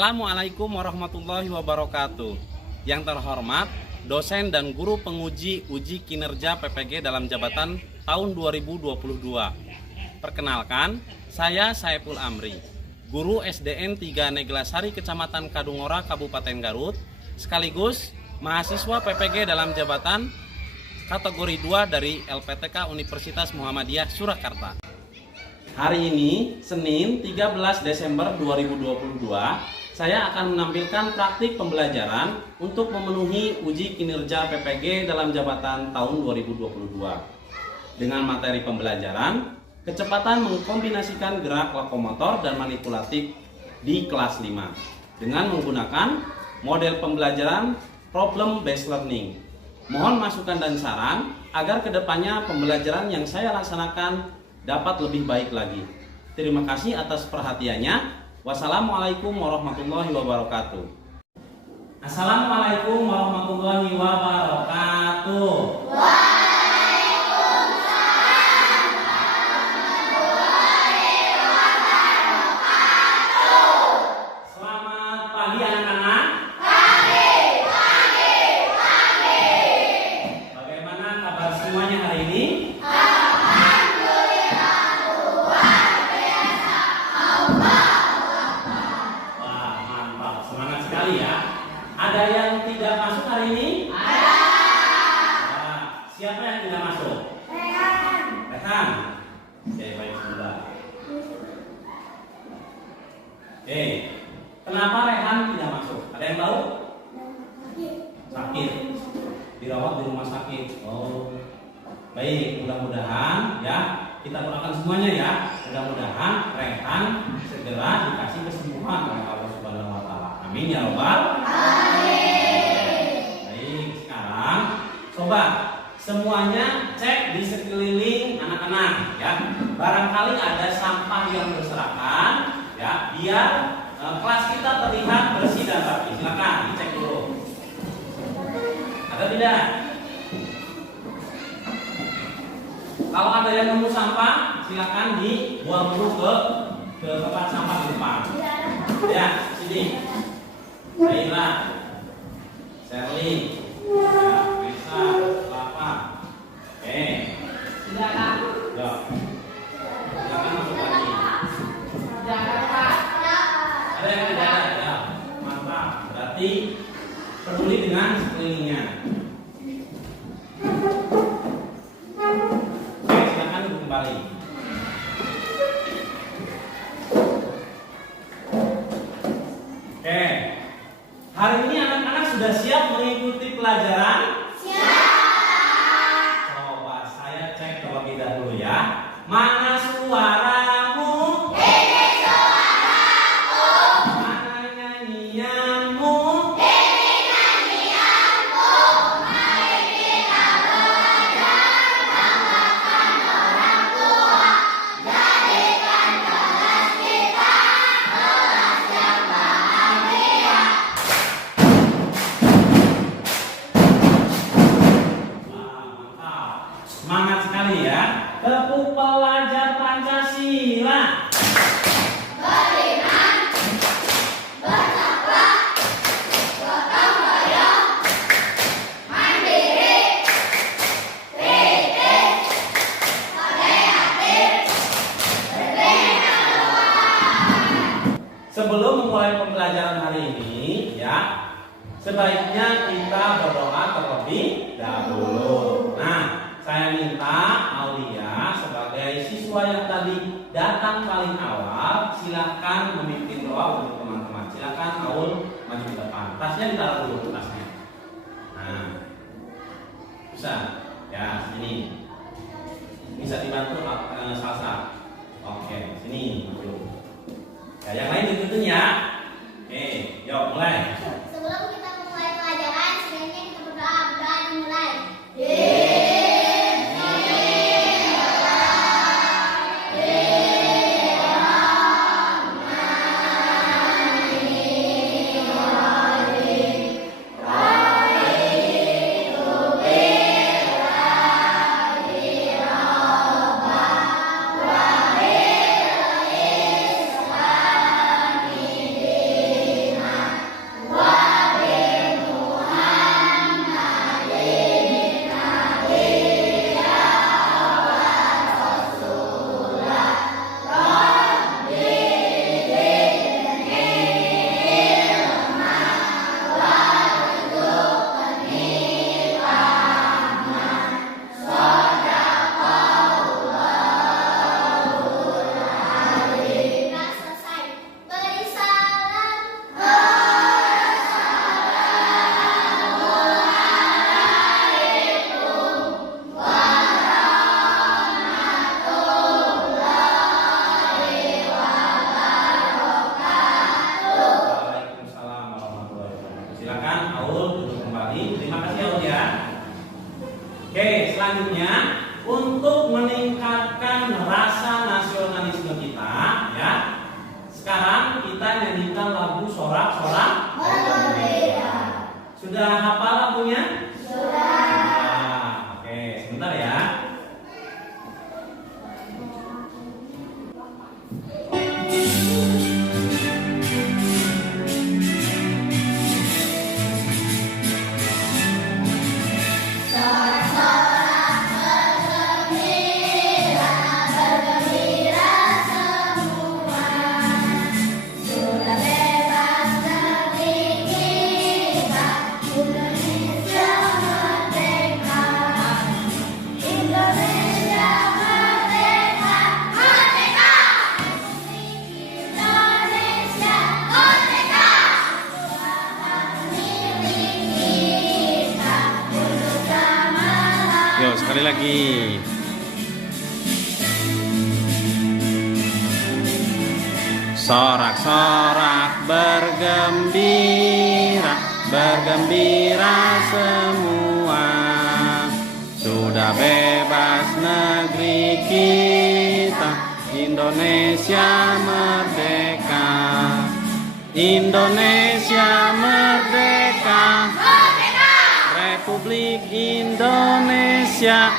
Assalamualaikum warahmatullahi wabarakatuh. Yang terhormat, dosen dan guru penguji uji kinerja PPG dalam jabatan tahun 2022. Perkenalkan, saya Saiful Amri, guru SDN 3 Neglasari Kecamatan Kadungora, Kabupaten Garut, sekaligus mahasiswa PPG dalam jabatan kategori 2 dari LPTK Universitas Muhammadiyah Surakarta. Hari ini, Senin 13 Desember 2022, saya akan menampilkan praktik pembelajaran untuk memenuhi uji kinerja PPG dalam jabatan tahun 2022. Dengan materi pembelajaran, kecepatan mengkombinasikan gerak lokomotor dan manipulatif di kelas 5 dengan menggunakan model pembelajaran problem based learning. Mohon masukan dan saran agar kedepannya pembelajaran yang saya laksanakan dapat lebih baik lagi. Terima kasih atas perhatiannya. Wassalamualaikum warahmatullahi wabarakatuh. Assalamualaikum warahmatullahi wabarakatuh. Selamat pagi anak-anak. Bagaimana kabar semuanya hari ini? Ada yang tidak masuk hari ini? Ada. Nah, siapa yang tidak masuk? Rehan. Rehan. Oke, baik, sebentar. Oke, kenapa Rehan tidak masuk? Ada yang tahu? Sakit. Dirawat di rumah sakit. Oh, baik. Mudah-mudahan ya kita doakan semuanya ya. Mudah-mudahan Rehan segera dikasih kesembuhan oleh Allah Subhanahu Wa Taala. Amin ya robbal. Coba semuanya cek di sekeliling anak-anak ya. Barangkali ada sampah yang berserakan ya, biar kelas kita terlihat bersih dan rapi. Silakan dicek dulu. Ada tidak? Kalau ada yang nemu sampah, silakan dibuang dulu ke tempat sampah di depan. Ya, sini. Baiklah. Sherly. Silakan. Ya. Silakan masuk lagi. Ada yang tidak ada? Ya. Mantap. Berarti peduli dengan sekelilingnya. Oke, silakan duduk kembali. Oke. Hari ini anak-anak sudah siap mengikuti pelajaran? Dahulu ya. Mana suaramu? Ini suaraku. Mana nyanyianmu? Ini nyanyianku. Mari kita belajar banggakan orang tua. Jadikan kelas kita kelas yang bahagia. Mantap. Semangat sekali ya. Tepuk pelajar Pancasila. Beriman, bertakwa, gotong royong, mandiri, kritis, kreatif, berbeda. Sebelum memulai pembelajaran hari ini ya, sebaiknya kita berdoa terlebih dahulu. Nah, saya minta Aulia sebagai siswa yang tadi datang paling awal, silakan memimpin doa untuk teman-teman. Silakan Aul maju ke depan. Tasnya ditaruh dulu tasnya. Nah, bisa ya sini. Bisa dibantu Salsa. Oke, sini dulu. Ya, yang lain dituntun ya. Oke, yuk mulai. Sebelum kita memulai pelajaran, sebaiknya kita berdoa dimulai. Oke, selanjutnya untuk meningkatkan rasa nasionalisme kita, ya. Sekarang kita nyanyikan lagu Sorak-Sorak Berbeda. Sudah hafal lagunya? Sudah. Nah, oke, sebentar ya. Sorak-sorak bergembira, bergembira semua. Sudah bebas negeri kita, Indonesia merdeka. Indonesia merdeka, merdeka. Indonesia merdeka. Milik kita untuk selama-lamanya. Yo, sekali lagi. Sorak-sorak bergembira, bergembira semua. Sudah bebas negeri kita, Indonesia merdeka. Indonesia merdeka. Republik Indonesia.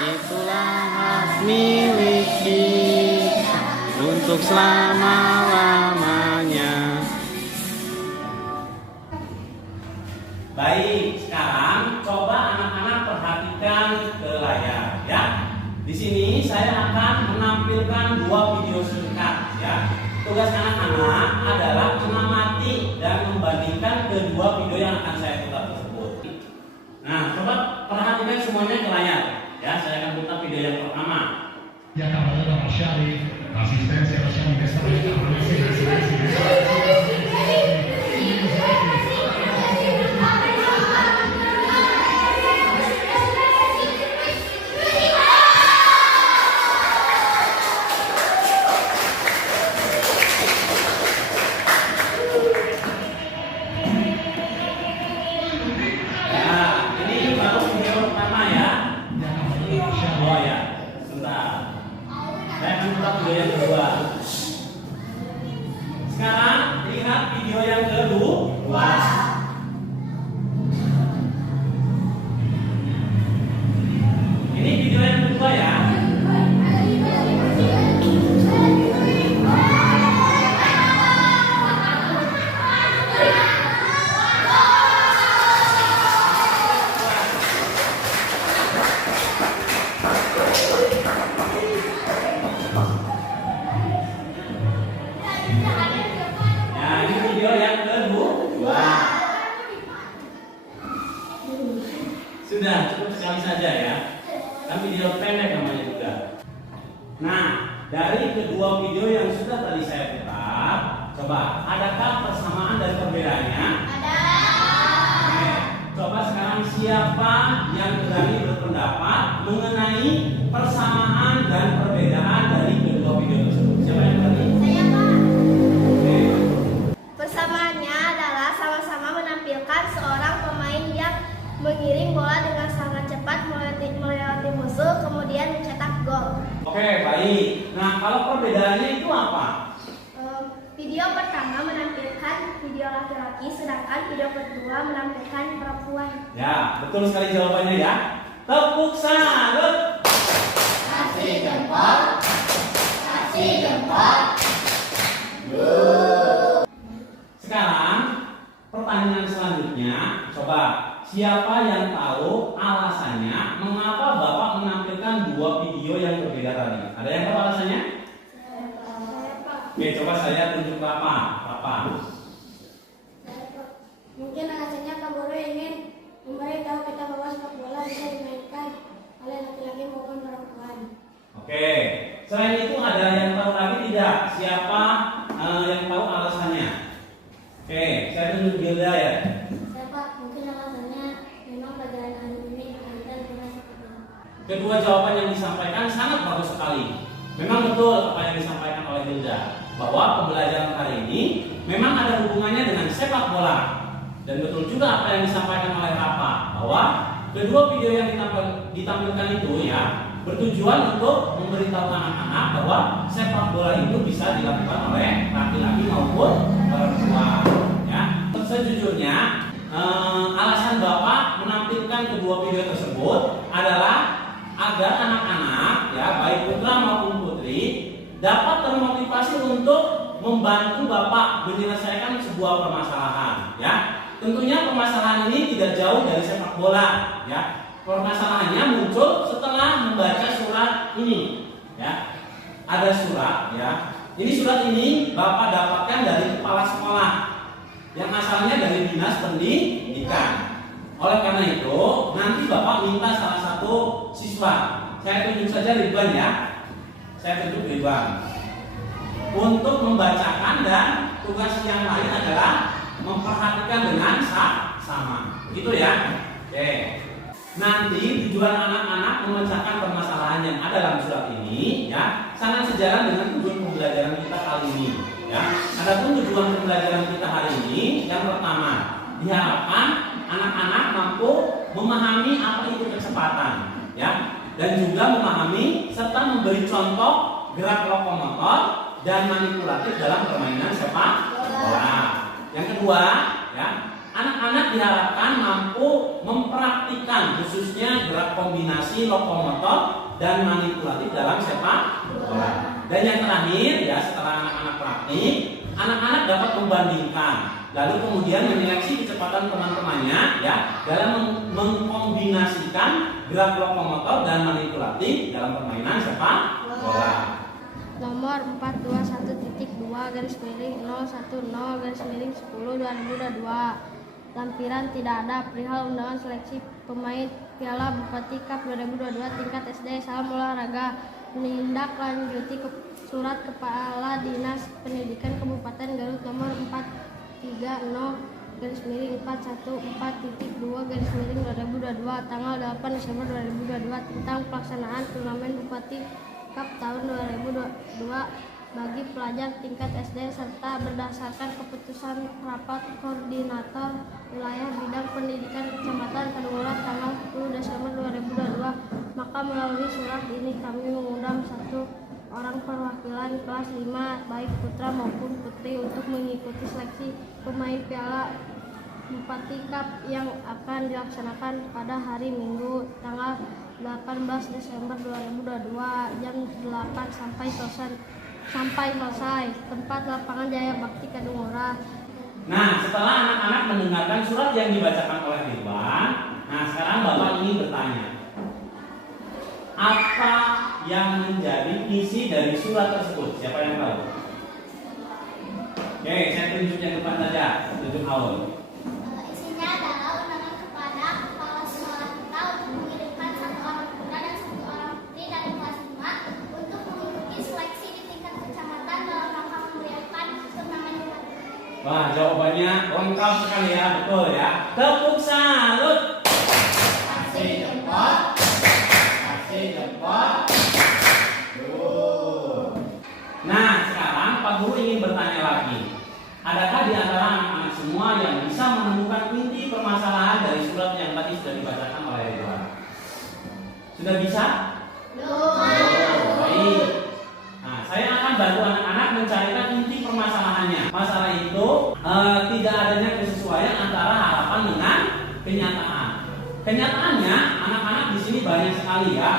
Itulah hak milik kita untuk selama-lamanya. Baik, sekarang coba anak-anak perhatikan ke layar, ya. Di sini saya akan menampilkan dua video singkat, ya. Tugas anak-anak adalah mengamati dan membandingkan kedua video yang akan saya putar tersebut. Nah, coba perhatikan semuanya ke layar, ya. Saya akan putar video yang pertama. Ya Caballero Marciali, asistencia lasciamo in questa vita, Ya, ini baru video pertama ya. Oh ya, sebentar. Saya akan putar video yang kedua. Sekarang lihat video yang kedua. Ini video yang kedua ya. Ya, ini video yang kedua. Sudah cukup sekali saja ya. Kan video pendek namanya juga. Nah, dari kedua video yang sudah tadi saya putar, coba adakah persamaan dan perbedaannya? Ada. Oke, coba sekarang siapa yang berani berpendapat mengenai persamaan dan perbedaan dari kedua video tersebut? Siapa yang berani? Saya, Pak. Oke. Persamaannya adalah sama-sama menampilkan seorang pemain yang mengirim bola dengan sangat cepat melewati musuh, kemudian mencetak gol. Oke, baik. Nah, kalau perbedaannya itu apa? Video pertama menampilkan video laki-laki, sedangkan video kedua menampilkan perempuan. Ya, betul sekali jawabannya ya. Tepuk salut. Kasih jempol, kasih jempol. Sekarang pertanyaan selanjutnya, coba siapa yang tahu alasannya mengapa Bapak menampilkan dua video yang berbeda tadi? Ada yang tahu alasannya? Oke, coba saya tunjuk Bapak. Mungkin alasannya Pak Guru ingin memberitahu kita bahwa sepak bola bisa dimainkan oleh laki-laki maupun perempuan. Oke, selain itu ada yang tahu lagi tidak? Siapa yang tahu alasannya? Oke, saya tunjuk Gilda ya. Pak, mungkin alasannya memang pelajaran hari ini kita lebih sepak bola. Kedua jawaban yang disampaikan sangat bagus sekali. Memang betul apa yang disampaikan oleh Gilda, bahwa pembelajaran hari ini memang ada hubungannya dengan sepak bola. Dan betul juga apa yang disampaikan oleh Rafa, bahwa kedua video yang ditampilkan itu ya bertujuan untuk memberitahu anak-anak bahwa sepak bola itu bisa dilakukan oleh laki-laki maupun perempuan. Ya, sejujurnya alasan Bapak menampilkan kedua video tersebut adalah agar anak-anak ya baik putra maupun putri dapat termotivasi untuk membantu Bapak menyelesaikan sebuah permasalahan. Ya, tentunya permasalahan ini tidak jauh dari sepak bola. Ya, permasalahannya muncul setelah membaca surat ini. Ya, ada surat. Ya, ini surat ini Bapak dapatkan dari kepala sekolah yang asalnya dari dinas pendidikan. Oleh karena itu, nanti Bapak minta salah satu siswa. Saya tunjuk saja Ridwan ya. Saya tunjuk Ridwan untuk membacakan, dan tugas yang lain adalah memperhatikan dengan sama. Gitu ya. Oke. Nanti tujuan anak-anak memecahkan permasalahan yang ada dalam surat ini ya sangat sejalan dengan tujuan pembelajaran kita kali ini. Ya. Adapun tujuan pembelajaran kita hari ini yang pertama, diharapkan anak-anak mampu memahami apa itu kecepatan, ya, dan juga memahami serta memberi contoh gerak lokomotor dan manipulatif dalam permainan sepak bola. Yang kedua, ya, anak-anak diharapkan mampu mempraktikkan khususnya gerak kombinasi lokomotor dan manipulatif dalam sepak bola. Dan yang terakhir, ya, setelah anak-anak praktik, anak-anak dapat membandingkan, lalu kemudian menyeleksi kecepatan teman-temannya, ya, dalam mengkombinasikan gerak lokomotor dan manipulatif dalam permainan sepak bola. Nomor 421.010/10/2022. Lampiran tidak ada perihal undangan seleksi pemain Piala Bupati Cup 2022 tingkat SD. Salam olahraga. Menindaklanjuti surat Kepala Dinas Pendidikan Kabupaten Garut nomor 430/414.2/2022 tanggal 8 Desember 2022 tentang pelaksanaan turnamen Bupati Cup tahun 2022 bagi pelajar tingkat SD serta berdasarkan keputusan rapat koordinator wilayah bidang pendidikan Kecamatan Kadungora tanggal 10 Desember 2022, maka melalui surat ini kami mengundang 1 orang perwakilan kelas 5 baik putra maupun putri untuk mengikuti seleksi pemain Piala Bupati Cup yang akan dilaksanakan pada hari Minggu tanggal 18 Desember 2022 jam 8 sampai selesai. Tempat lapangan Jaya Bakti Kadungora. Nah, setelah anak-anak mendengarkan surat yang dibacakan oleh Ridwan, nah sekarang Bapak ingin bertanya, apa yang menjadi isi dari surat tersebut? Siapa yang tahu? Oke, saya tunjuk yang depan saja, tunjuk Aul. Isinya adalah undangan kepada kepala sekolah kita untuk mengirimkan 1 orang putra dan 1 orang putri dari kelas 5 untuk mengikuti seleksi di tingkat kecamatan dalam rangka memeriahkan turnamen Bupati. Wah, jawabannya lengkap sekali ya, betul ya. Tepuk salut. Kasih jempol. Kasih jempol. Nah, sekarang Pak Guru ingin bertanya lagi. Adakah di antara anak-anak semua yang bisa menemukan inti permasalahan dari surat yang tadi sudah dibacakan oleh Ridwan? Sudah bisa? Baik. Nah, saya akan bantu anak-anak mencarikan inti permasalahannya. Masalah itu tidak adanya kesesuaian antara harapan dengan kenyataan. Kenyataannya, anak-anak di sini banyak sekali ya.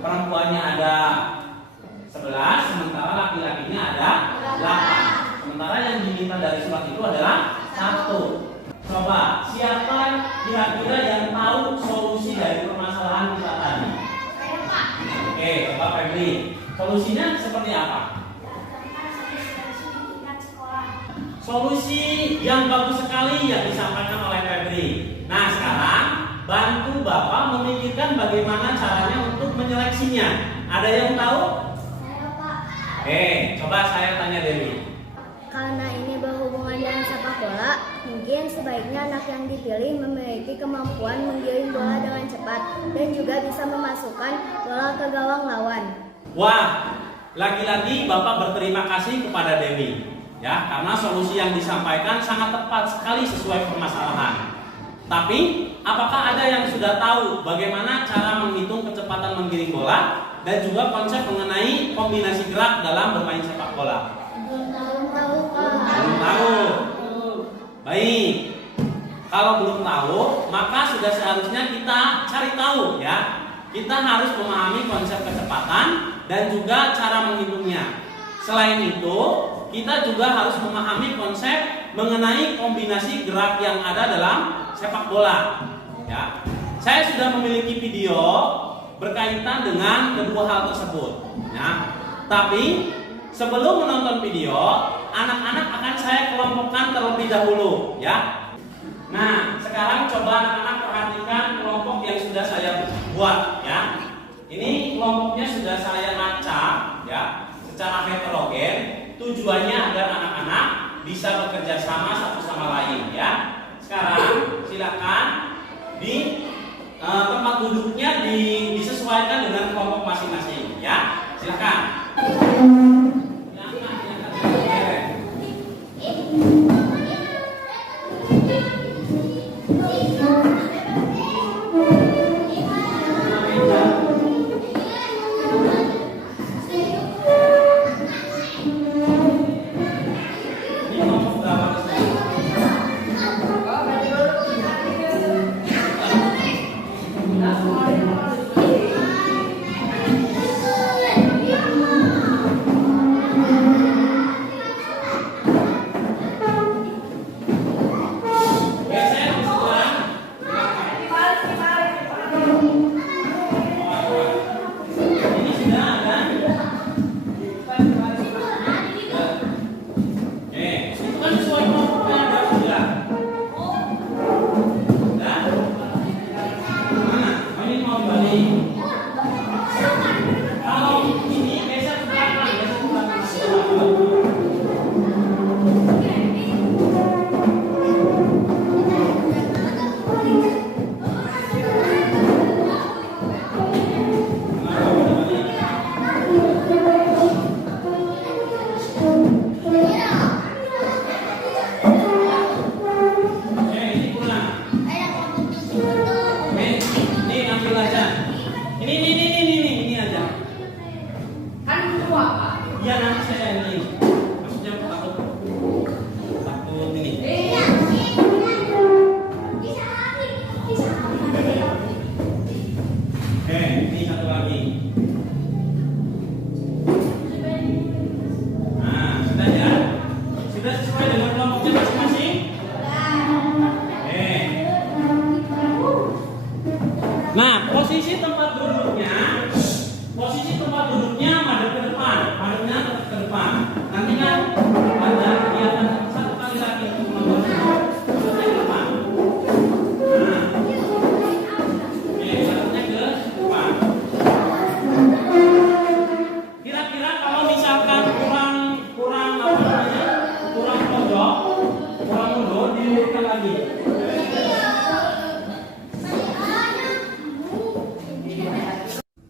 Perempuannya ada 11, sementara laki-lakinya ada 8. Sementara yang diminta dari surat itu adalah 1. Coba, siapa kira-kira yang tahu solusi dari permasalahan kita tadi? Saya, Pak. Oke, Bapak Febri. Solusinya seperti apa? Solusi yang bagus sekali yang disampaikan oleh Febri. Nah, sekarang bantu Bapak memikirkan bagaimana caranya untuk menyeleksinya. Ada yang tahu? Saya, Pak. Oke, coba saya tanya Dewi. Karena ini berhubungan dengan sepak bola, mungkin sebaiknya anak yang dipilih memiliki kemampuan menggiring bola dengan cepat dan juga bisa memasukkan bola ke gawang lawan. Wah, lagi-lagi Bapak berterima kasih kepada Dewi, ya, karena solusi yang disampaikan sangat tepat sekali sesuai permasalahan. Tapi apakah ada yang sudah tahu bagaimana cara menghitung kecepatan menggiring bola dan juga konsep mengenai kombinasi gerak dalam bermain sepak bola? Belum tahu, Pak. Belum tahu. Baik. Kalau belum tahu, maka sudah seharusnya kita cari tahu ya. Kita harus memahami konsep kecepatan dan juga cara menghitungnya. Selain itu, kita juga harus memahami konsep mengenai kombinasi gerak yang ada dalam sepak bola. Ya, saya sudah memiliki video berkaitan dengan kedua hal tersebut. Ya, tapi sebelum menonton video, anak-anak akan saya kelompokkan terlebih dahulu. Ya, nah sekarang coba anak-anak perhatikan kelompok yang sudah saya buat. Ya, ini kelompoknya sudah saya acak. Ya, secara heterogen. Tujuannya agar anak-anak bisa bekerja sama satu sama lain. Ya. Sekarang silakan di tempat duduknya disesuaikan dengan kelompok masing-masing. Ya, silakan. Nah, posisi tempat duduknya madep ke depan, madepnya ke depan. Nanti kan ada kegiatan satu kali lagi untuk menonton ke depan. Nah, madepnya ke depan. Kira-kira kalau misalkan kurang apa namanya, kurang pojok, kurang mundur, diurutkan lagi.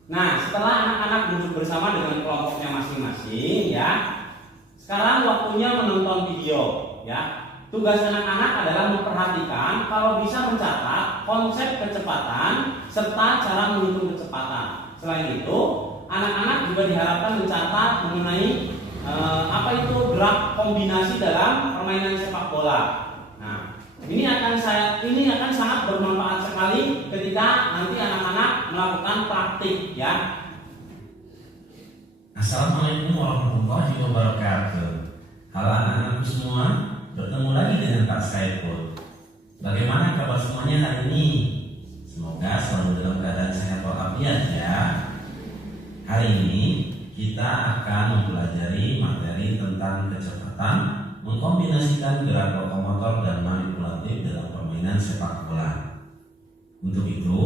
Nah, setelah anak-anak duduk bersama dengan kelompoknya masing-masing, ya. Sekarang waktunya menonton video, ya. Tugas anak-anak adalah memperhatikan kalau bisa mencatat konsep kecepatan serta cara menghitung kecepatan. Selain itu, anak-anak juga diharapkan mencatat mengenai apa itu gerak kombinasi dalam permainan sepak bola. Nah, ini akan sangat bermanfaat sekali ketika nanti anak-anak melakukan praktik, ya. Assalamualaikum warahmatullahi wabarakatuh. Halo anak-anakku semua, bertemu lagi dengan Pak Saiful. Bagaimana kabar semuanya hari ini? Semoga selalu dalam keadaan sehat walafiat ya. Hari ini kita akan mempelajari materi tentang kecepatan, mengkombinasikan gerak lokomotor dan manipulatif dalam permainan sepak bola. Untuk itu,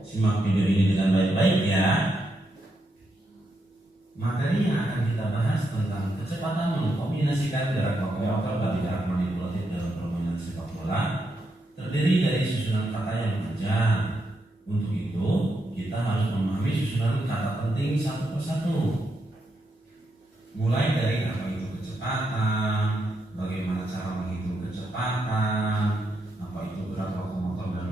simak video ini dengan baik-baik ya. Materi yang akan kita bahas tentang kecepatan mengkombinasikan gerak lokomotor dan gerak manipulatif dalam permainan sepak bola terdiri dari susunan kata yang panjang. Untuk itu, kita harus memahami susunan kata penting satu persatu. Mulai dari apa itu kecepatan, bagaimana cara menghitung kecepatan, apa itu gerak lokomotor dan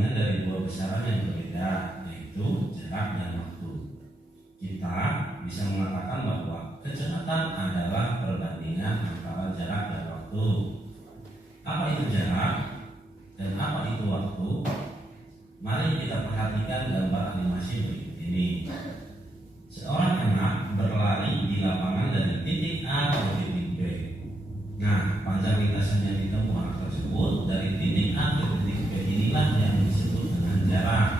perbandingan dari dua besaran yang berbeda, yaitu jarak dan waktu. Kita bisa mengatakan bahwa kecepatan adalah perbandingan antara jarak dan waktu. Apa itu jarak dan apa itu waktu? Mari kita perhatikan gambar animasi berikut ini. Seorang anak berlari di lapangan dari titik A ke titik B. Nah, panjang lintasan yang ditempuh anak tersebut dari titik A ke titik B inilah yang disebut dengan jarak.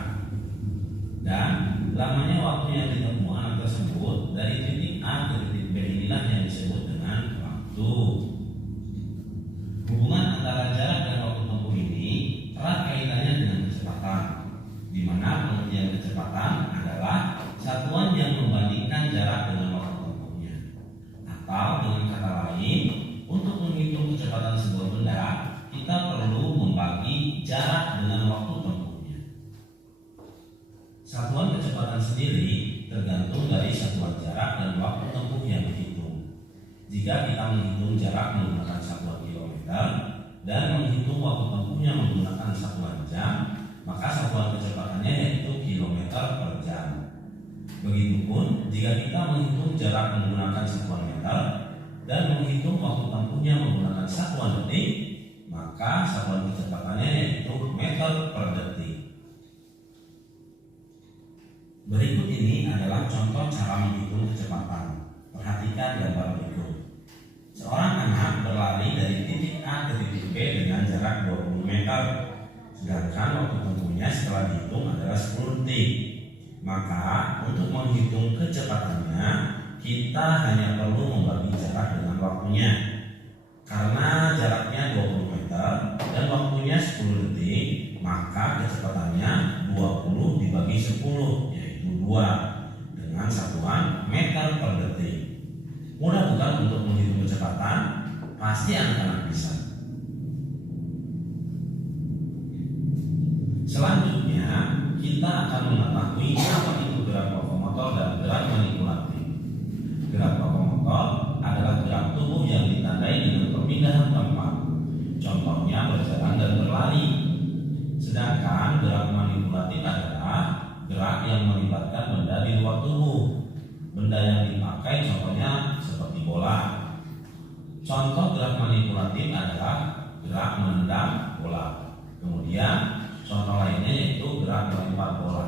Dan lamanya waktu yang ditempuh anak tersebut dari titik A ke titik B inilah yang disebut dengan waktu. Hubungan antara jarak dan waktu tempuh ini erat kaitannya dengan kecepatan, di mana pengertian kecepatan adalah satuan yang membandingkan jarak dengan waktu tempuhnya. Atau dengan kata lain, untuk menghitung kecepatan sebuah benda, kita perlu membagi jarak dengan waktu tempuhnya. Satuan kecepatan sendiri tergantung dari satuan jarak dan waktu tempuh yang dihitung. Jika kita menghitung jarak menggunakan satuan kilometer dan menghitung waktu tempuhnya menggunakan satuan jam, maka satuan kecepatannya yaitu kilometer per jam. Begitupun jika kita menghitung jarak menggunakan satuan meter dan menghitung waktu tempuhnya menggunakan satuan detik, maka satuan kecepatannya yaitu meter per detik. Berikut ini adalah contoh cara menghitung kecepatan. Perhatikan gambar berikut. Seorang anak berlari dari titik A ke titik B dengan jarak 20 meter, sedangkan waktu tempuhnya setelah dihitung adalah 10 detik. Maka untuk menghitung kecepatannya, kita hanya perlu membagi jarak dengan waktunya. Karena jaraknya 20 meter dan waktunya 10 detik, maka kecepatannya 20 dibagi 10, yaitu 2, dengan satuan meter per detik. Mudah bukan untuk menghitung kecepatan? Pasti anak-anak bisa. Selanjutnya, kita akan mengetahui apa itu gerak lokomotor dan gerak manipulatif. Gerak lokomotor adalah gerak tubuh yang ditandai dengan perpindahan tempat. Contohnya berjalan dan berlari. Sedangkan gerak manipulatif adalah gerak yang melibatkan benda di luar tubuh. Benda yang dipakai contohnya seperti bola. Contoh gerak manipulatif adalah gerak menendang bola. Kemudian contoh lainnya yaitu gerak melempar bola.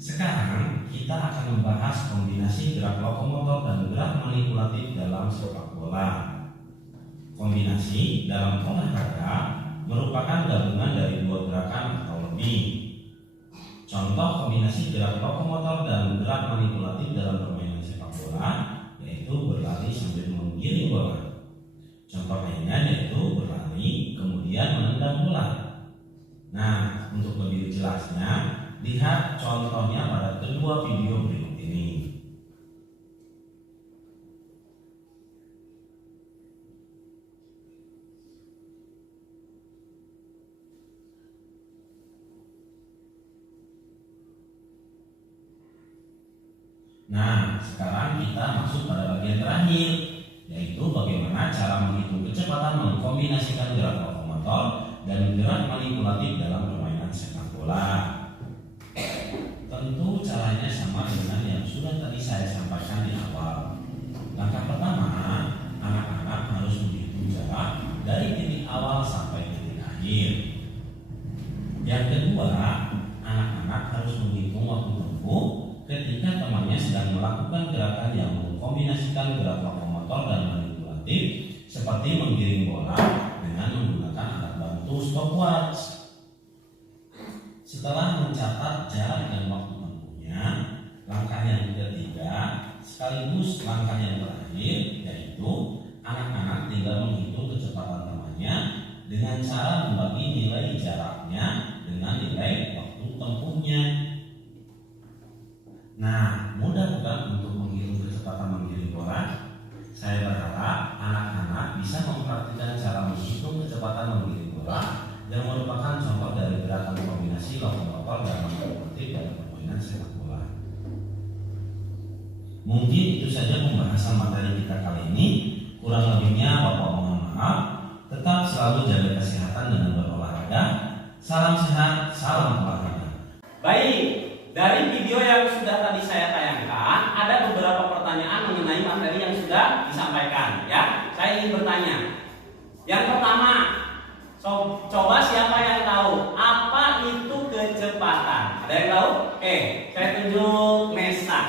Sekarang kita akan membahas kombinasi gerak lokomotor dan gerak manipulatif dalam sepak bola. Kombinasi dalam olahraga merupakan gabungan dari dua gerakan atau lebih. Contoh kombinasi gerak lokomotor dan gerak manipulatif dalam permainan sepak bola yaitu berlari sambil menggiring bola. Contoh lainnya yaitu berlari kemudian menendang bola. Nah, untuk lebih jelasnya, lihat contohnya pada kedua video berikut ini. Nah, sekarang kita masuk pada bagian terakhir, yaitu bagaimana cara menghitung kecepatan mengkombinasikan gerak lokomotor dan gerak manipulatif dalam permainan sepak bola. Tentu caranya sama dengan yang sudah tadi saya sampaikan di awal. Langkah pertama, anak-anak harus menghitung jarak dari titik awal sampai titik akhir. Yang kedua, anak-anak harus menghitung waktu tempuh ketika temannya sedang melakukan gerakan yang mengkombinasikan gerak lokomotor dan manipulatif seperti menggiring bola dengan menggunakan alat bantu stopwatch. Setelah mencatat jarak dan waktu tempuhnya, langkah yang ketiga sekaligus langkah yang terakhir yaitu anak-anak tinggal menghitung kecepatan temannya dengan cara membagi nilai jaraknya dengan nilai waktu tempuhnya. Nah, mudah bukan untuk menghitung kecepatan menggiring bola? Saya berharap anak-anak bisa mempraktikkan cara menghitung kecepatan menggiring bola yang merupakan contoh dari gerakan kombinasi lokomotor dan manipulatif dalam permainan sepak bola. Mungkin itu saja pembahasan materi kita kali ini. Kurang lebihnya Bapak mohon maaf. Tetap selalu jaga kesehatan dengan berolahraga Salam sehat, salam olahraga. Baik, dari video yang sudah tadi saya tayangkan, ada beberapa pertanyaan mengenai materi yang sudah disampaikan. Ya, saya ingin bertanya. Yang pertama, coba siapa yang tahu apa itu kecepatan? Ada yang tahu? Saya tunjuk Nesa.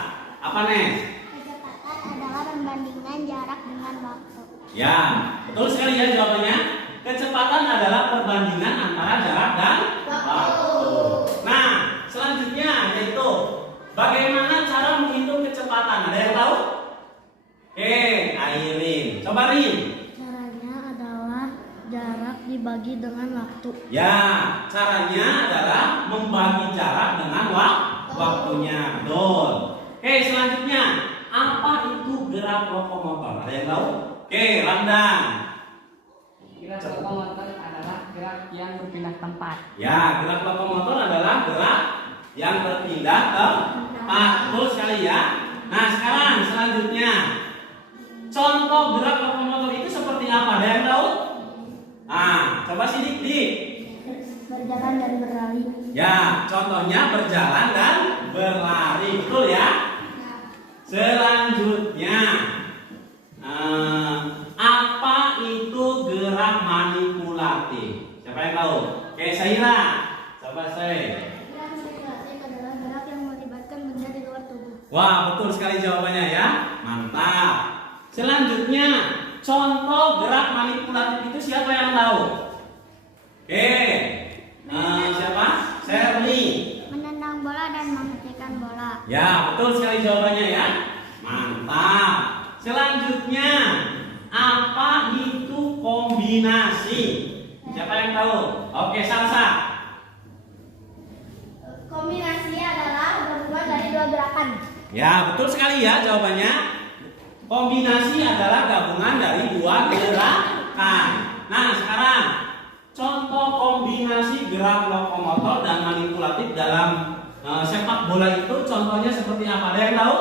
Apa Nes? Kecepatan adalah perbandingan jarak dengan waktu. Ya, betul sekali ya jawabannya. Kecepatan adalah perbandingan antara jarak dan waktu. Nah, selanjutnya yaitu bagaimana cara menghitung kecepatan? Ada yang tahu? Airin. Coba Rin. Caranya adalah jarak dibagi dengan waktu. Ya, caranya adalah membagi jarak dengan waktunya. Betul. Selanjutnya, apa itu gerak lokomotor? Ada yang tahu? Ramdan. Gerak lokomotor adalah gerak yang berpindah tempat. Ya, gerak lokomotor adalah gerak yang berpindah tempat. Betul sekali ya. Nah, sekarang selanjutnya, contoh gerak lokomotor itu seperti apa? Ada yang tahu? Nah, coba sih Dik. Berjalan dan berlari. Ya, contohnya berjalan dan berlari. Betul ya? Selanjutnya, apa itu gerak manipulatif? Siapa yang tahu? Saira. Coba saya. Gerak manipulatif adalah gerak yang melibatkan benda di luar tubuh. Wah, betul sekali jawabannya ya. Mantap. Selanjutnya, contoh gerak manipulatif itu siapa yang tahu? Siapa? Sherly. Menendang bola dan menghentikan bola. Ya, betul sekali jawabannya ya. Mantap. Selanjutnya, apa itu kombinasi? Siapa yang tahu? Salsa. Kombinasi adalah gabungan dari dua gerakan. Ya, betul sekali ya jawabannya. Kombinasi adalah gabungan dari dua gerakan. Nah, sekarang contoh kombinasi gerak lokomotor dan manipulatif dalam sepak bola itu contohnya seperti apa? Ada yang tahu?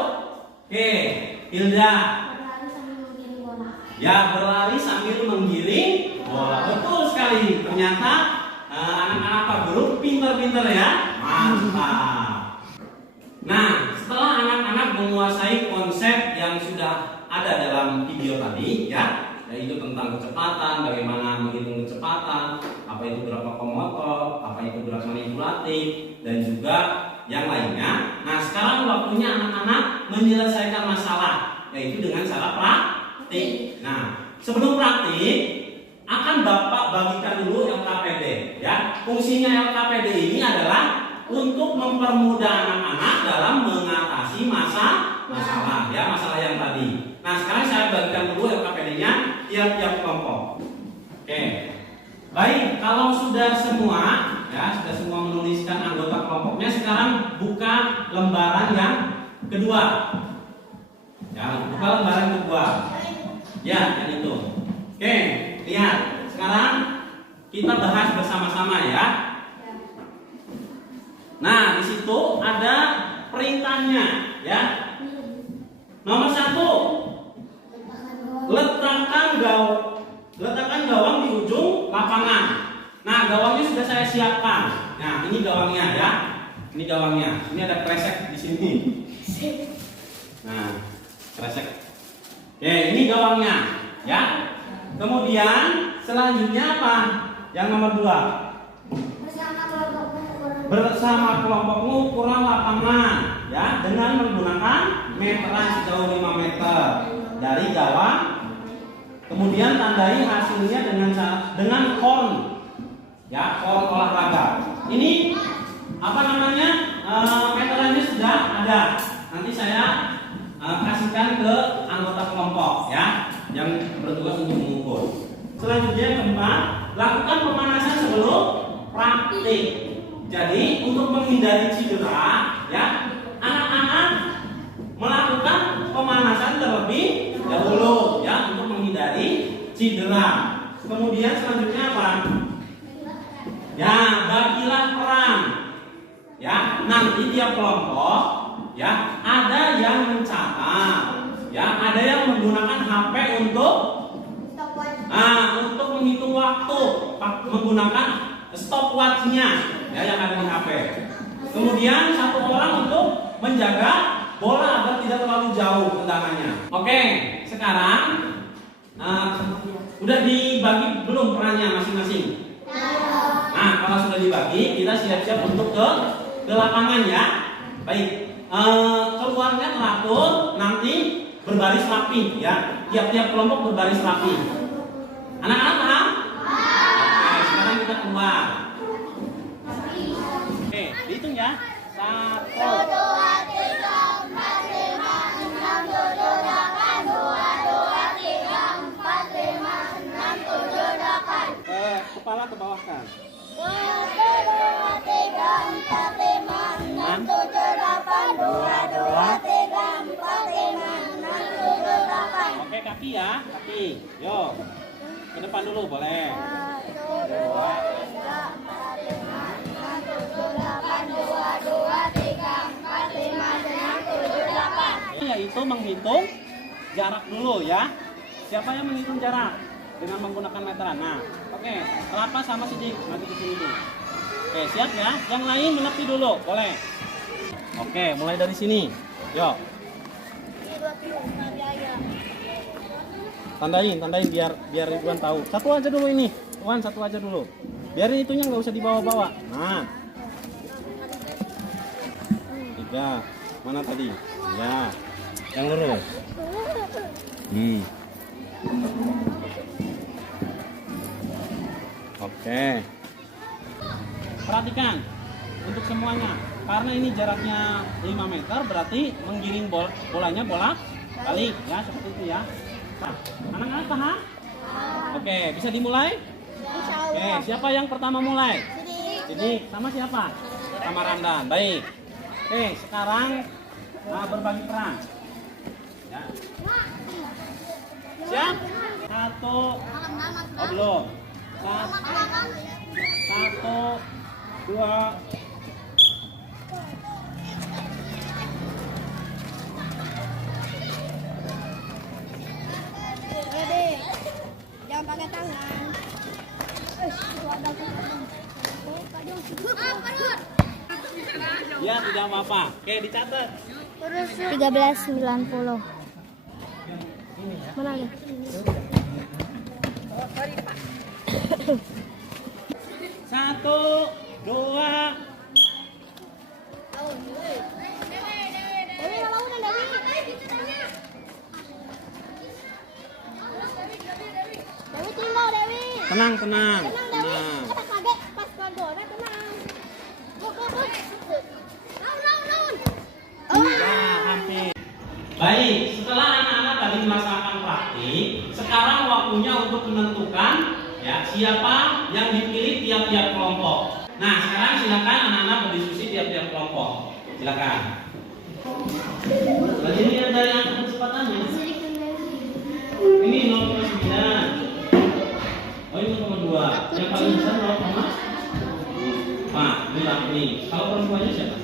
Hilda. Berlari sambil menggiring bola. Ya, berlari sambil menggiring bola. Betul sekali. Ternyata anak-anak Pak Guru pintar-pintar ya. Mantap. Nah, setelah anak-anak menguasai konsep yang sudah ada dalam video tadi ya, yaitu tentang kecepatan, bagaimana menghitung kecepatan, apa itu gerak lokomotor, apa itu gerak manipulatif, dan juga yang lainnya. Nah, sekarang waktunya anak-anak menyelesaikan masalah, yaitu dengan cara praktik. Nah, sebelum praktik akan Bapak bagikan dulu LKPD ya. Fungsinya LKPD ini adalah untuk mempermudah anak-anak dalam mengatasi masalah ya, masalah yang tadi. Nah, sekarang saya bagikan dulu LKPD-nya tiap-tiap kelompok. Baik, kalau sudah semua ya, sudah semua menuliskan anggota kelompoknya, sekarang buka lembaran yang kedua. Ya, buka lembaran kedua. Ya, yang itu. Lihat. Sekarang kita bahas bersama-sama ya. Nah, di situ ada perintahnya ya. Nomor 1, letakkan gawang di ujung lapangan. Nah, gawangnya sudah saya siapkan. Nah, ini gawangnya ya. Ini gawangnya. Ini ada kresek di sini. Nah, kresek. Ini gawangnya ya. Kemudian selanjutnya apa? Yang nomor 2. Bersama kelompokmu kurang lapangan ya, dengan menggunakan meteran sejauh 5 meter dari gawang. Kemudian tandai hasilnya dengan horn ya, horn olahraga. Ini apa namanya? Meterannya sudah ada. Nanti saya kasihkan ke anggota kelompok ya, yang bertugas untuk mengukur. Selanjutnya yang keempat, lakukan pemanasan sebelum praktik. Jadi untuk menghindari cedera ya, anak-anak melakukan pemanasan terlebih dahulu ya, untuk menghindari cedera. Kemudian selanjutnya apa? Ya, bagilah peran. Ya, nanti tiap kelompok ya, ada yang mencatat, ya, ada yang menggunakan HP untuk menghitung waktu, menggunakan stopwatch-nya ya yang ada di HP. Kemudian satu orang untuk menjaga bola agar tidak terlalu jauh tendangannya. Oke, sekarang udah dibagi belum perannya masing-masing? Nah, kalau sudah dibagi, kita siap-siap untuk ke lapangan ya. Baik, keluarnya teratur, nanti berbaris rapi ya. Tiap-tiap kelompok berbaris rapi. Anak-anak paham? Oke, sekarang kita keluar. Oke, dihitung ya. 1, 2, 3, 4, 5, 6, 7, 8. 2, 2, 3, 4, 5, 6, 7, 8. Kepala ke bawah kan. 1, 2, 3, 4, 5, 6, 7, 8. 2, 2, 3, 4, 5, 6, 7, 8. Oke, kaki ya, kaki. Yo, ke depan dulu boleh. 1, 2, 3, 4, 5, 6, 7, 8. 2, 2, 3, 4, 5, 6, 7, 8. Yaitu menghitung jarak dulu ya. Siapa yang menghitung jarak? Dengan menggunakan meteran. Nah, oke, kelapa sama sidik maju ke sini. Oke, siap ya. Yang lain menepi dulu, boleh. Oke, mulai dari sini. Yuk. Tandain biar Ridwan tahu. Satu aja dulu ini. Wan, satu aja dulu. Biarin itunya nggak usah dibawa-bawa. Nah. 3. Mana tadi? Ya. Yang lurus. Oke. Perhatikan untuk semuanya. Karena ini jaraknya 5 meter berarti menggiring bolanya bola balik ya, seperti itu ya. Nah, anak-anak paham? Oke, bisa dimulai? Oke, siapa yang pertama mulai? Sidik. Sama siapa? Sama Ramdan. Baik. Oke, sekarang berbagi peran. Ya. Siap? 1. Oh, belum. 1, 2. Jangan pakai tangan. Ya, tidak apa-apa. Oke, dicatat. 13.90. Mana nih? 1, 2. Tenang. Hampir. Baik, setelah anak-anak tadi melaksanakan praktik, sekarang waktunya untuk menentukan ya siapa yang dipilih tiap-tiap kelompok. Nah, sekarang silakan anak-anak berdiskusi tiap-tiap kelompok. Silakan. Nah, ini yang dari angka kecepatannya. Ini 0,9. Oh, ini 0,2. Yang paling besar 0,4. Ini laki nih. Kalau perempuannya siapa?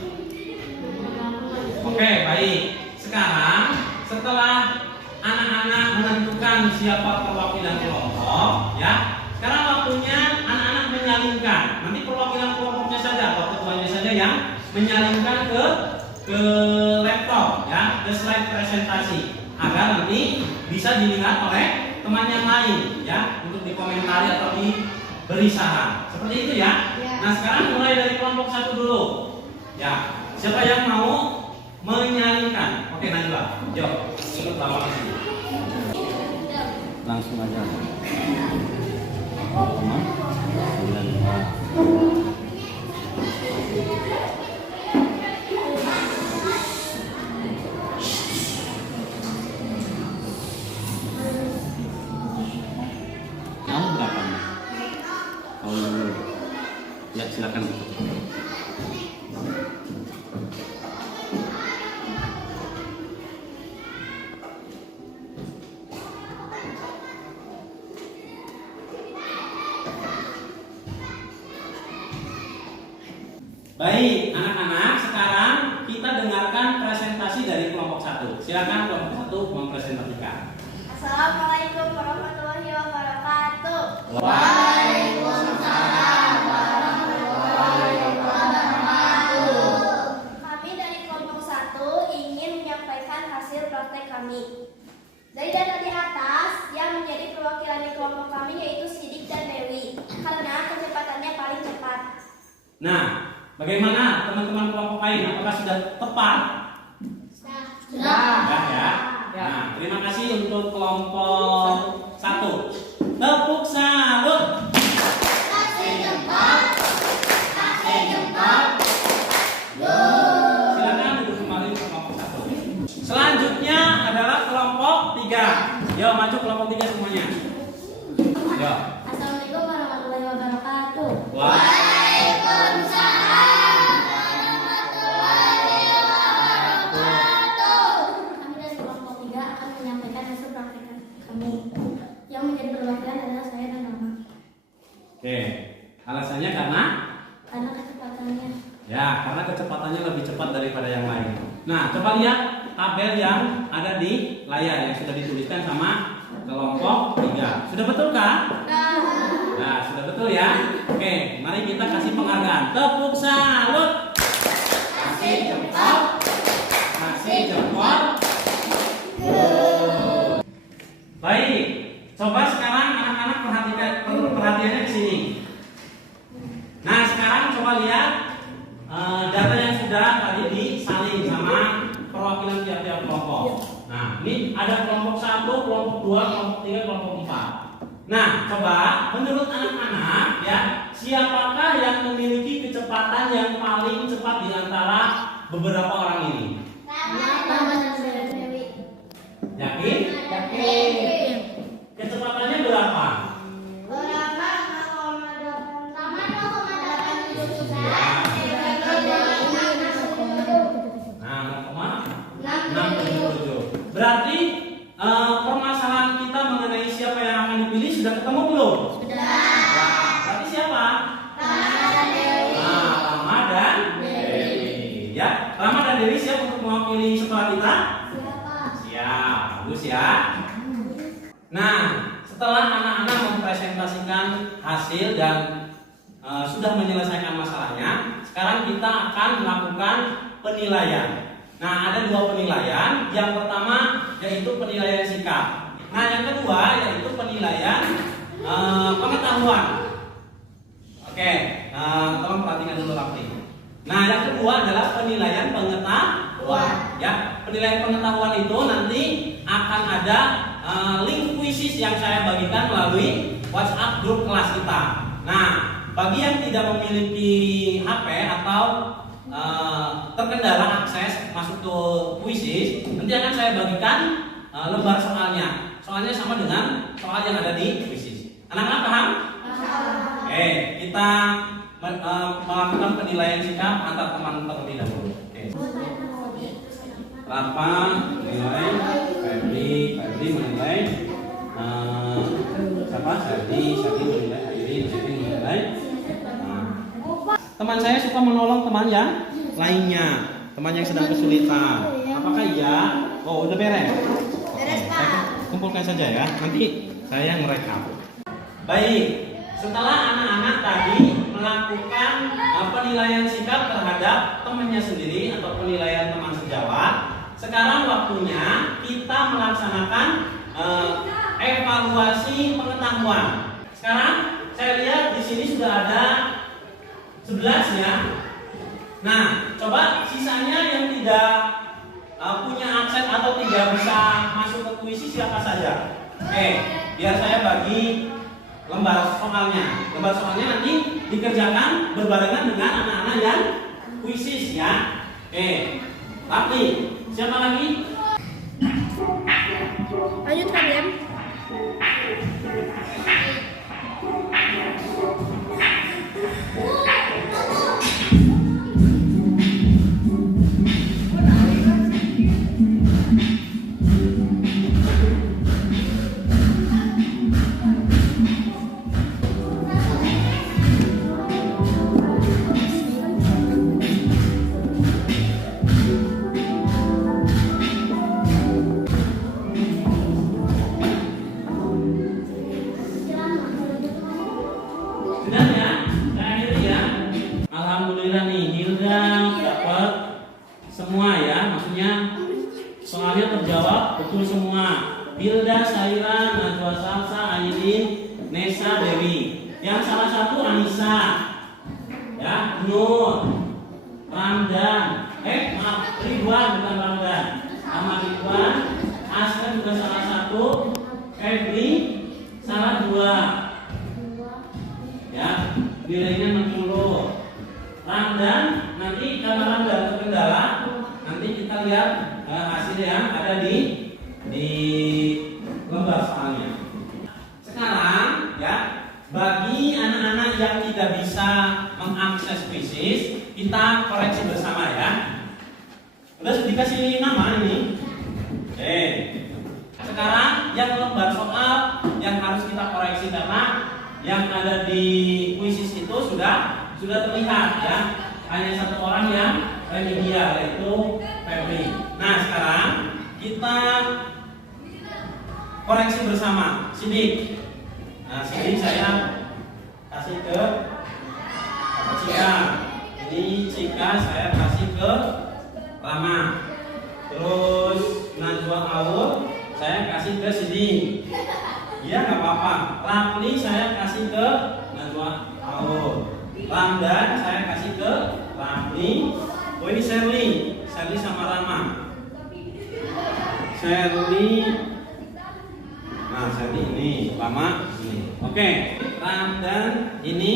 Oke, baik. Sekarang setelah anak-anak menentukan siapa perwakilan kelompok, ya. Sekarang waktunya anak-anak menyalingkan. Nanti perwakilan kelompoknya saja atau ketuanya saja yang menyalingkan ke laptop, ya, ke slide presentasi, agar nanti bisa dilihat oleh teman yang lain, ya, untuk dikomentari atau diberi saran. Seperti itu ya. Nah, sekarang mulai dari kelompok 1 dulu. Ya, siapa yang mau menyalingkan? Oke, Najwa, yuk, ikut lama ke sini. Langsung aja. Kamu berapa? Ya, silakan. Baik, anak-anak, sekarang kita dengarkan presentasi dari kelompok 1. Silakan kelompok 1 mempresentasikan. Assalamualaikum warahmatullahi wabarakatuh. Waalaikumsalam. Nah, bagaimana teman-teman kelompok lain? Apakah sudah tepat? Sudah ya. Nah, terima kasih untuk kelompok 1. Tepuk salut. Kasih jempol. Kasih jempol. Silakan duduk kembali ke kelompok 1. Selanjutnya adalah kelompok 3. Yo, maju kelompok 3 semuanya. Yo. Assalamualaikum warahmatullahi wabarakatuh. Waalaikumsalam warahmatullahi wabarakatuh. Kami dari kelompok 3 akan menyampaikan hasil praktik kami. Yang menjadi perwakilan adalah saya dan Mama. Oke. Alasannya karena Kecepatannya. ya, karena kecepatannya lebih cepat daripada yang lain. Nah, coba lihat tabel yang ada di layar yang sudah dituliskan sama kelompok 3. Sudah betul kah? Nah, sudah betul ya. Oke, mari kita kasih penghargaan. Tepuk salut. Kasih jempol. Kasih jempol. Baik, coba sekarang anak-anak perhatiannya di sini. Nah, sekarang coba lihat data yang sudah tadi disalin sama perwakilan tiap-tiap kelompok. Nah, ini ada kelompok 1, kelompok 2, kelompok 3, kelompok 4. Nah, coba menurut anak-anak ya, siapakah yang memiliki kecepatan yang paling cepat di antara beberapa orang ini? Mama dan Dewi. Yakin? Yakin. Kecepatannya berapa? Nah, 6,67. Berarti permasalahan kita mengenai siapa yang akan dipilih sudah ketemu belum? Sudah. Nah, berarti siapa? Rama dan Dewi. Ya, Rama dan Dewi siap untuk mewakili sekolah kita? Siap, bagus ya. Nah, setelah anak-anak mempresentasikan hasil dan sudah menyelesaikan masalahnya, sekarang kita akan melakukan penilaian. Nah, ada 2 penilaian. Yang pertama yaitu penilaian sikap. Nah, yang kedua yaitu penilaian pengetahuan. Oke, tolong perhatikan dulu Rafli. Nah, yang kedua adalah penilaian pengetahuan. Ya, penilaian pengetahuan itu nanti akan ada link kuisis yang saya bagikan melalui WhatsApp grup kelas kita. Nah, bagi yang tidak memiliki HP atau terkendala akses masuk ke kuisis, nanti akan saya bagikan lembar soalnya. Soalnya sama dengan soal yang ada di kuisis. Anak-anak paham? Oke, kita melakukan penilaian sikap antar teman terlebih dahulu. Oke. Rafa menilai, Febri menilai, siapa? Sardi menilai, Airin menilai. Teman saya suka menolong teman yang lainnya, teman yang sedang kesulitan. Apakah iya? Oh, udah beres? Beres, Pak. Saya kumpulkan saja ya, nanti saya yang merekam. Baik, setelah anak-anak tadi melakukan penilaian sikap terhadap temannya sendiri atau penilaian teman sejawat, sekarang waktunya kita melaksanakan evaluasi pengetahuan. Sekarang saya lihat di sini sudah ada 11 ya. Nah, coba sisanya yang tidak punya akses atau tidak bisa masuk ke kuisis siapa saja. Oke, biar saya bagi lembar soalnya. Lembar soalnya nanti dikerjakan berbarengan dengan anak-anak yang kuisis ya. Oke, Rafli, siapa lagi? Lanjutkan ya. semua ya, maksudnya soalnya terjawab betul semua. Hilda, Saira, Najwa, Salsa, Aileen, Nesa, Dewi. Yang salah satu Anissa. Ya, ya, Nur, Ramdan, Ridwan bukan Ramdan, sama Ridwan, Aslan juga salah satu, Febri salah 2, ya, nilainya 60. Ramdan nanti karena Ramdan terkendala, nanti kita lihat hasil yang ada di lembar soalnya. Sekarang ya, bagi anak-anak yang tidak bisa mengakses fisik, kita koreksi bersama ya. Udah dikasih nama ini. Sekarang yang lembar soal yang harus kita koreksi karena yang ada di kuisis itu sudah terlihat ya. Hanya satu orang yang remedial yaitu Febri. Nah, sekarang kita koreksi bersama. Sidik. Nah, sidik saya kasih ke Cika. Ini Cika saya kasih ke Rama. Terus Najwa Aul saya kasih ke Sidik. Iya nggak apa-apa. Rafli saya kasih ke Najwa Aul. Ramdan saya kasih ke Rafli. Oh ini Sherly sama Rama. Sherly. Nah, Sherly ini, Rama ini. Oke, Ramdan ini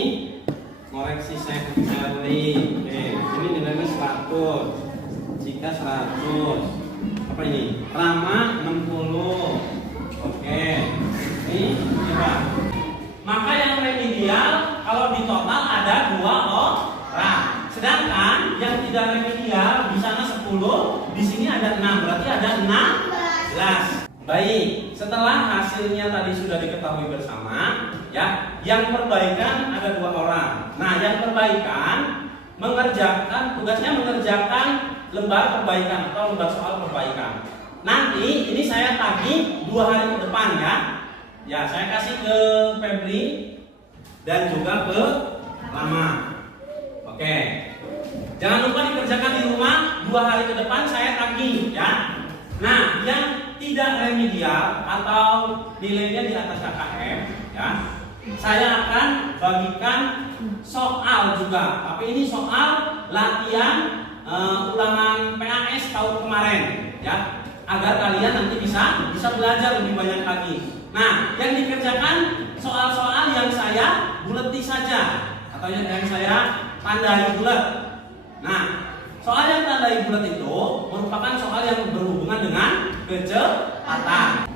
koreksi Sherly. Oke, ini nilainya 100. Cika 100. Apa ini? Rama 60. Oke. Ini coba. Maka yang remedial kalau di total ada 2 orang. Sedangkan yang tidak remedial di sana 10, di sini ada 6, berarti ada 16. Baik, setelah hasilnya tadi sudah diketahui bersama, ya, yang perbaikan ada 2 orang. Nah, yang perbaikan tugasnya mengerjakan lembar perbaikan atau lembar soal perbaikan. Nanti ini saya tagih 2 hari ke depan ya. Ya, saya kasih ke Febri dan juga ke Rama. Oke. Jangan lupa dikerjakan di rumah 2 hari ke depan saya tagih ya. Nah, yang tidak remedial atau nilainya di atas KKM ya, saya akan bagikan soal juga. Tapi ini soal latihan ulangan PAS tahun kemarin ya, agar kalian nanti bisa belajar lebih banyak lagi. Nah, yang dikerjakan soal-soal yang saya buleti saja atau yang saya tandai bulat. Nah, soal yang tandai bulat itu merupakan soal yang berhubungan dengan kecepatan.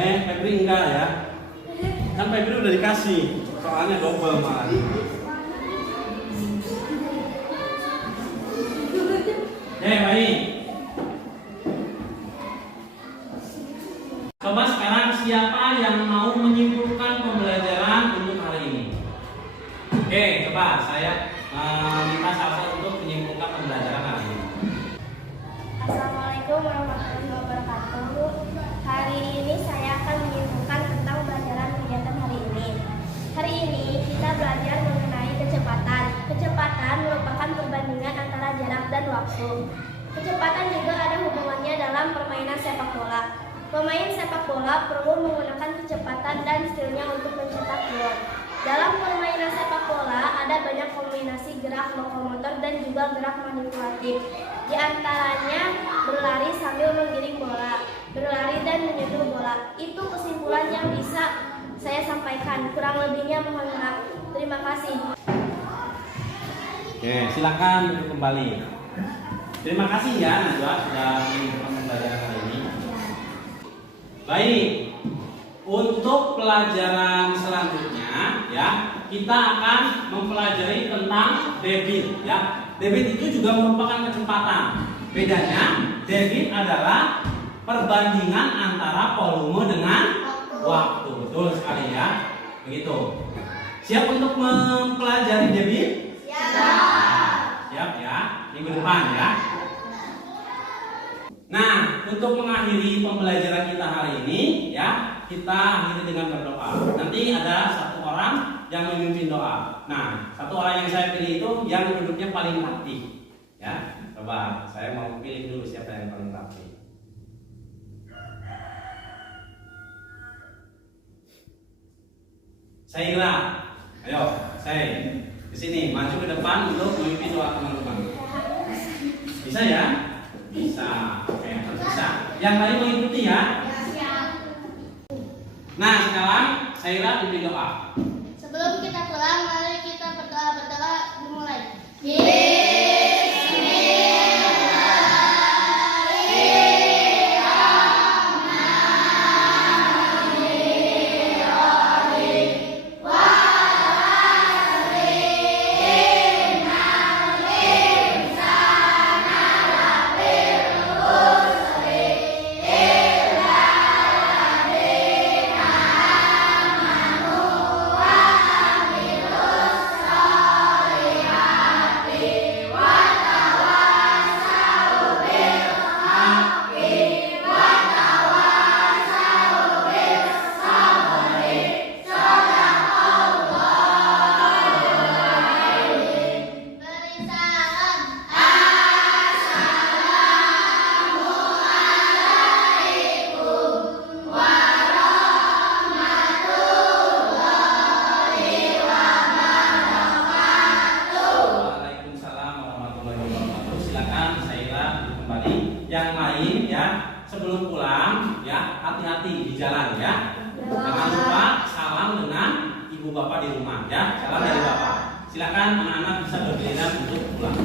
Febri enggak ya? Kan Febri udah dikasih, soalnya double malah. Baik. Coba sekarang siapa yang mau menyimpulkan pembelajaran untuk hari ini? Oke, coba saya minta Salsa untuk menyimpulkan pembelajaran hari ini. Assalamualaikum warahmatullahi wabarakatuh. Hari ini saya akan menyimpulkan tentang pelajaran kegiatan hari ini. Hari ini kita belajar mengenai kecepatan. Kecepatan merupakan perbandingan antara jarak dan waktu. Kecepatan juga ada hubungannya dalam permainan sepak bola. Pemain sepak bola perlu menggunakan kecepatan dan skillnya untuk mencetak gol. Dalam permainan sepak bola ada banyak kombinasi gerak lokomotor dan juga gerak manipulatif. Di antaranya berlari sambil menggiring bola, berlari dan menyentuh bola. Itu kesimpulan yang bisa saya sampaikan. Kurang lebihnya mohon maaf. Terima kasih. Oke, silakan kembali. Terima kasih ya Najwa sudah menyimpulkan pembelajaran hari ini. Baik, untuk pelajaran selanjutnya ya, kita akan mempelajari tentang debit ya. Debit itu juga merupakan kecepatan. Bedanya, debit adalah perbandingan antara volume dengan waktu. Betul sekali ya. Begitu. Siap untuk mempelajari debit? Siap ya. Minggu depan ya. Nah, untuk mengakhiri pembelajaran kita hari ini ya, kita akhiri dengan berdoa. Nanti ada satu orang yang memimpin doa. Nah, satu orang yang saya pilih itu yang duduknya paling rapi. Ya, coba saya mau pilih dulu siapa yang paling rapi. Saira, ayo, saya di sini maju ke depan untuk memimpin doa teman-teman. Bisa ya? Bisa. Oke, harus bisa. Yang lain mengikuti ya? Nah, sekarang Saira pimpin doa. Sebelum kita pulang, mari kita berdoa dimulai. Beri salam. Waalaikumsalam warahmatullahi wabarakatuh. Silakan Saira duduk kembali. Yang lain ya, sebelum pulang ya, hati-hati di jalan ya. Jangan lupa salam dengan ibu bapak di rumah ya. Salam dari bapak. Silakan anak-anak bisa bergiliran untuk pulang.